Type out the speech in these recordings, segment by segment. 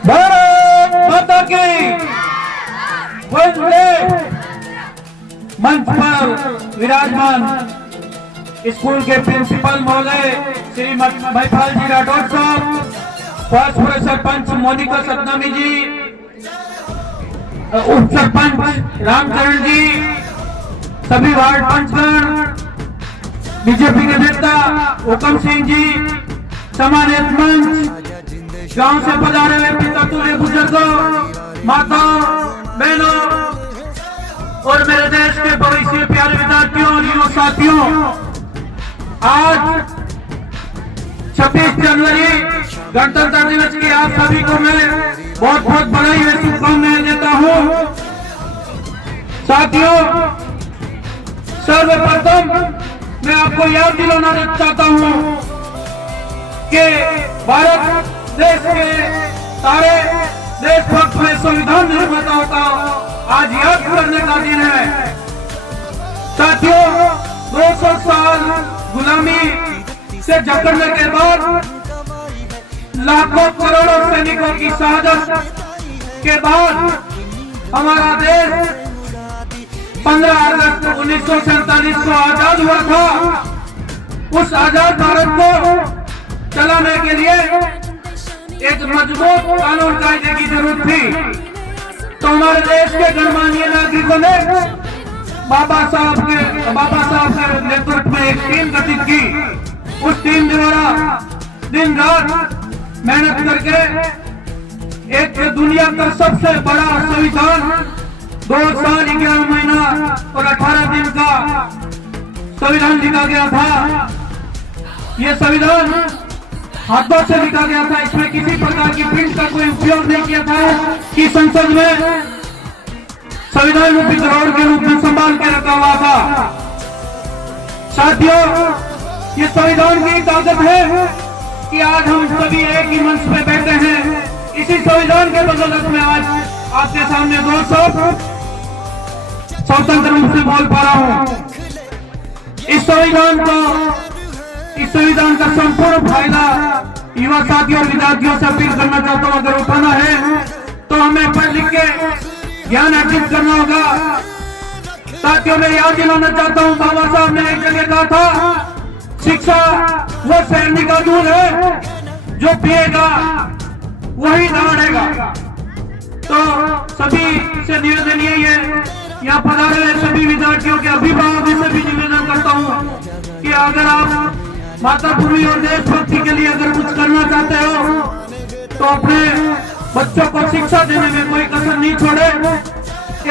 भारत माता की वंदे। मंच पर विराजमान स्कूल के प्रिंसिपल महोदय श्री महिपाल जी राठौर साहब, पास सरपंच मोनिका सतनामी जी, उप सरपंच रामचरण जी, सभी वार्ड पंचगण, बीजेपी के नेता हुकम सिंह जी, समानेत मंच, गांव से पधारे हुए पिता तुल्य बुजुर्गों, माताओं, बहनों और मेरे देश के भविष्य प्यारे विद्यार्थियों और युवा साथियों, आज 26 जनवरी गणतंत्र दिवस की आप सभी को मैं बहुत बहुत बधाई और शुभकामनाएं देता हूं। साथियों, सर्वप्रथम मैं आपको याद दिलाना चाहता हूं कि भारत देश के सारे देशभक्त में संविधान निर्माताओं का आज याद करने का दिन है। साथियों, 200 साल गुलामी से जकड़ने के बाद, लाखों करोड़ों सैनिकों की शहादत के बाद हमारा देश 15 अगस्त 1947 को आजाद हुआ था। उस आजाद भारत को चलाने के लिए एक मजबूत कानून कायदे की जरूरत थी। तो हमारे देश के गणमान्य नागरिकों ने बाबा साहब के नेतृत्व में एक टीम गठित की। उस टीम द्वारा दिन रात मेहनत करके एक दुनिया का सबसे बड़ा संविधान 2 साल 11 महीना और 18 दिन का संविधान लिखा गया था। ये संविधान हाथों से लिखा गया था। इसमें किसी प्रकार की प्रिंट का कोई उपयोग नहीं किया था कि संसद में संविधान रूपी धरोहर के रूप में संभाल के रखा हुआ था। साथियों, ये संविधान की ताकत है कि आज हम सभी एक ही मंच पे बैठे हैं। इसी संविधान के बदौलत में आज आपके सामने 2 शब्द स्वतंत्र रूप से बोल पा रहा हूं। इस संविधान का संपूर्ण फायदा युवा साथियों और विद्यार्थियों से अपील करना चाहता हूं। अगर उठाना है तो हमें पढ़ लिख के ज्ञान अर्जित करना होगा। साथियों, मैं याद दिलाना चाहता हूं, बाबा साहब ने एक जगह कहा था, शिक्षा वो शहरनी का दूध है जो पिएगा वही दौड़ेगा। तो सभी से निवेदन यही है, यहाँ पधारे हुए सभी विद्यार्थियों के अभिभावकों से भी निवेदन करता हूँ कि अगर आप मातृभूमि और देशभक्ति के लिए अगर कुछ करना चाहते हो तो अपने बच्चों को शिक्षा देने में कोई कसर नहीं छोड़े।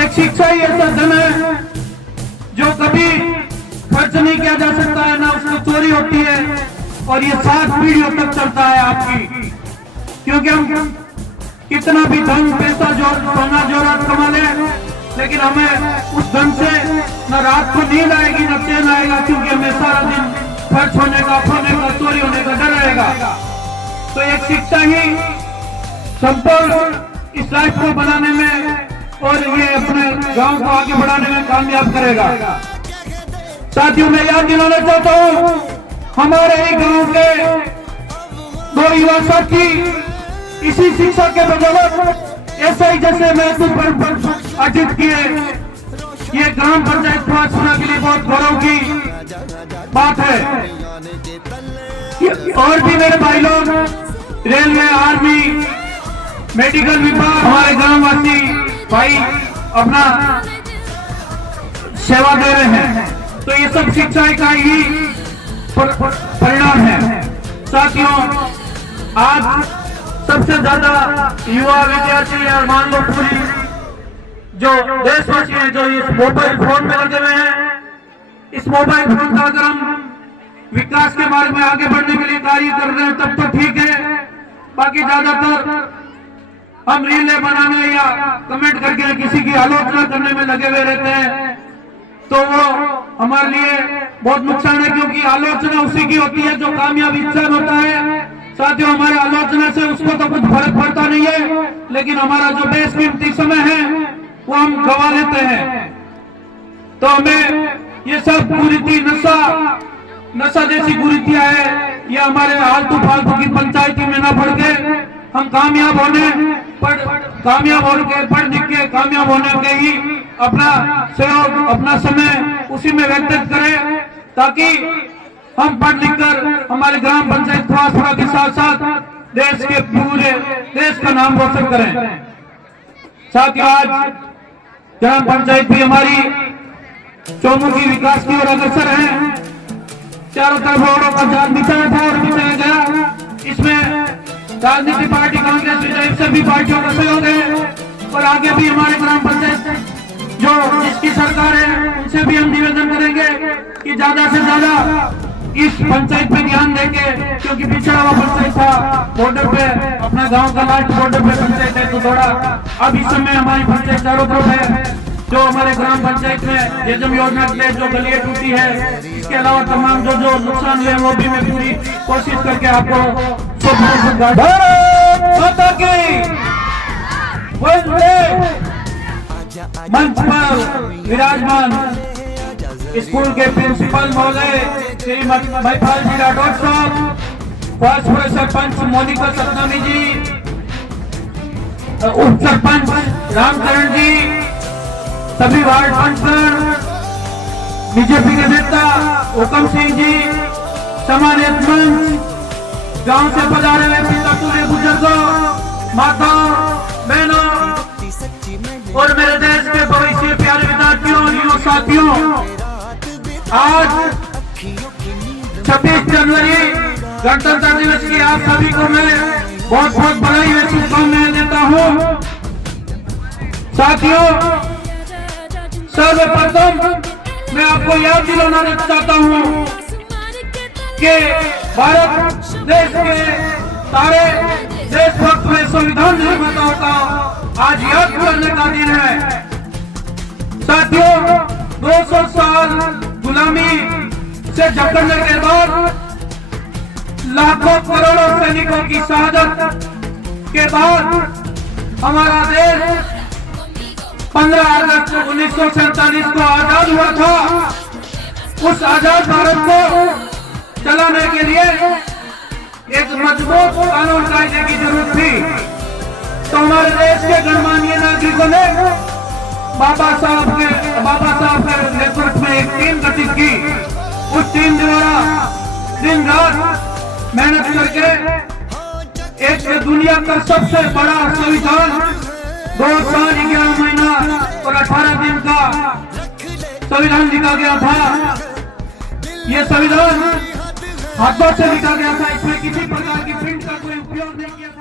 एक शिक्षा ही ऐसा धन है जो कभी खर्च नहीं किया जा सकता है, ना उसकी चोरी होती है, और ये 7 पीढ़ियों तक चलता है आपकी। क्योंकि हम कितना भी धन पैसा सोना जोरात कमा लें, लेकिन हमें उस धन से न रात को नींद आएगी न चैन आएगा, क्योंकि हमें सारा दिन खर्च होने का, खोने का, चोरी होने का डर रहेगा। तो एक शिक्षा ही संपूर्ण इस राष्ट्र को बनाने में और ये अपने गांव को आगे बढ़ाने में कामयाब करेगा। साथियों, मैं याद दिलाना चाहता हूं, हमारे ही गांव के 2 युवा साथी इसी शिक्षा के बदौलत ऐसे ही जैसे महत्व अर्जित किए। ये ग्राम पंचायत पास होने के लिए बहुत गौरव की बात है। और भी मेरे भाई लोग रेलवे, आर्मी, मेडिकल विभाग, हमारे ग्रामवासी भाई अपना सेवा दे रहे हैं। तो ये सब शिक्षा का ही परिणाम है। साथियों, आज सबसे ज्यादा युवा विद्यार्थी और मान लो पूरी जो देशवासी हैं जो इस मोबाइल फोन में लगे हुए हैं, इस मोबाइल फोन का अगर हम विकास के मार्ग में आगे बढ़ने के लिए कार्य कर रहे हैं तब तो ठीक है। बाकी ज्यादातर हम रीलें बनाने या कमेंट करके किसी की आलोचना करने में लगे हुए रहते हैं, तो वो हमारे लिए बहुत नुकसान है। क्योंकि आलोचना उसी की होती है जो कामयाब इंसान होता है। साथियों, हमारे आलोचना से उसको तो कुछ फर्क पड़ता नहीं है, लेकिन हमारा जो बेशकीमती समय है वो हम गवा लेते हैं। तो हमें ये सब कुरीति, नशा जैसी कुरीतियां है, ये हमारे आलतू फालतू की पंचायती में ना पड़ के हम कामयाब होने पढ़ लिख के कामयाब होने के ही अपना सहयोग अपना समय उसी में व्यतीत करें, ताकि हम पढ़ लिख कर हमारे ग्राम पंचायत खवासपुरा के साथ साथ देश के पूरे देश का नाम रोशन करें। साथ ही आज ग्राम पंचायत भी हमारी चौमुखी विकास की ओर अग्रसर है। चारों तरफ रोडों का जाल बिछाया था और बिछाया गया। इसमें राजनीतिक पार्टी कांग्रेस विधायक सभी पार्टियों का सहयोग है और आगे भी हमारे ग्राम पंचायत जो जिसकी सरकार है उनसे भी हम निवेदन करेंगे कि ज्यादा से ज्यादा इस पंचायत पे ध्यान देंगे, क्योंकि पिछड़ा हुआ पंचायत था, बॉर्डर पे अपना गांव का लास्ट बॉर्डर पे पंचायत है। तो थोड़ा अब इस समय हमारी पंचायत चारों तरफ है। जो हमारे ग्राम पंचायत में जेजम योजना के लिए जो गलियां टूटी है, इसके अलावा तमाम जो नुकसान हुए वो भी मैं पूरी कोशिश करके आपको माता की मंच पर विराजमान स्कूल के प्रिंसिपल महोदय श्री महिपाल जी राठौर साहब, खवासपुरा सरपंच मोनिका सतनामी जी, उप सरपंच रामचरण जी, सभी वार्ड पंचगण, बीजेपी के नेता हुकम सिंह जी, समानेत मंच, गांव से पधारे हुए पिता तुल्य बुजुर्गों, माताओं, बहनों और मेरे देश के भविष्य प्यारे विद्यार्थियों, युवा साथियों, आज 26 जनवरी गणतंत्र दिवस की आप सभी को मैं बहुत बहुत बधाई व शुभकामनाएं देता हूं। साथियों, सर्वप्रथम मैं आपको याद दिलाना चाहता हूं कि भारत देश के सारे देशभक्त में संविधान निर्माताओं का आज याद करने का दिन है। साथियों, 200 साल गुलामी से जकड़ने के बाद लाखों करोड़ों सैनिकों की शहादत के बाद हमारा देश 15 अगस्त 1947 को आजाद हुआ था। उस आजाद भारत को चलाने के लिए एक मजबूत कानून कायदे की जरूरत थी। तो हमारे देश के गणमान्य नागरिकों ने बाबा साहब के नेतृत्व में एक टीम गठित की। उस टीम द्वारा दिन रात मेहनत करके एक दुनिया का सबसे बड़ा संविधान 2 साल 11 महीना और 18 दिन का संविधान लिखा गया था। ये संविधान हाथों से लिखा गया था, इसमें किसी प्रकार की प्रिंट का कोई उपयोग नहीं किया था।